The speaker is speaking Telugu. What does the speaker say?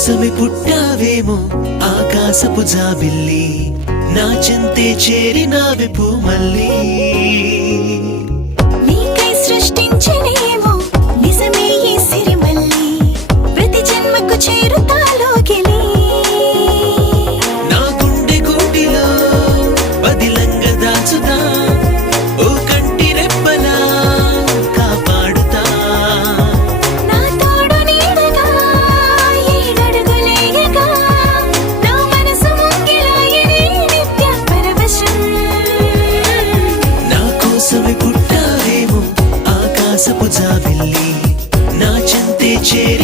కోసమే పుట్టావేమో ఆకాశపు జాబిల్లి, నా చెంతే చేరినావే పూమల్లి. నీకై సృష్టించినేమో నిజమే ఈ సిరిమల్లి, ప్రతి జన్మకు చేరుతాలో గిలి. నా గుండె గూటిలో పదిలంగా దాచుతా, ఓ కంటి రెప్పలా కాపాడుతా. నా తోడు నీడగా ఏడడుగులేయగా, నా మనసు ముంగిలాయనే నిత్య పరవశం. నా కోసమే పుట్టావేమో ఆకాశపు జాబిల్లి, నా చెంతే చేరి